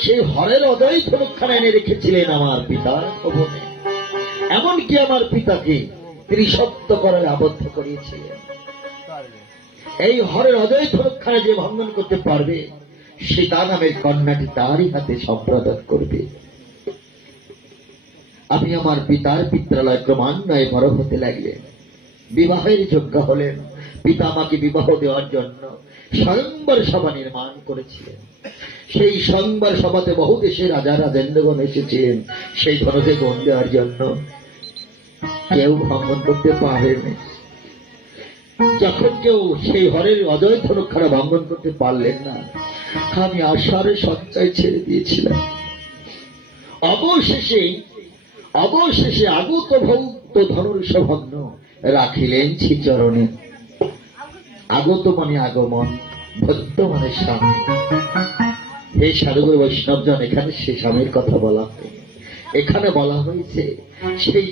সেই হরের অজয় ধনুকখানা এনে রেখেছিলেন আমার পিতার ভবনে। এমনকি আমার পিতাকে তিনি সপ্ত করায় আবদ্ধ করিয়েছিলেন। এই হরের অজয় ধনুকখানা যে ভঙ্গন করতে পারবে, সীতা নামের কন্যাটি তারই হাতে সম্প্রদান করবে। আমি আমার পিতার পিত্রালয় ক্রমান্বয়ে বড় হতে লাগলেন। বিবাহের যোগ্য হলেন। পিতা আমাকে বিবাহ দেওয়ার জন্য স্বয়ংবর সভা নির্মাণ করেছিলেন। সেই স্বয়ংবর সভাতে বহু দেশের রাজা রাজেন্দ্রগণ এসেছিলেন সেই ধনুকে গণ দেওয়ার জন্য। কেউ ভঙ্গন করতে পারেনি। যখন কেউ সেই হরের অজয় ধনুকখানা ভঙ্গন করতে পারলেন না, আমি আশার সঞ্চয় ছেড়ে দিয়েছিলাম। অবশেষে আগত ভৌত ধনুর্ষ ভগ্ন রাখিলেন শ্রীচরণে। আগত মানে আগমন, ভক্ত মানে স্বামী। হে সাধুগুরু বৈষ্ণবজন, এখানে সে স্বামীর কথা বলা হয়। এখানে বলা হয়েছে সেই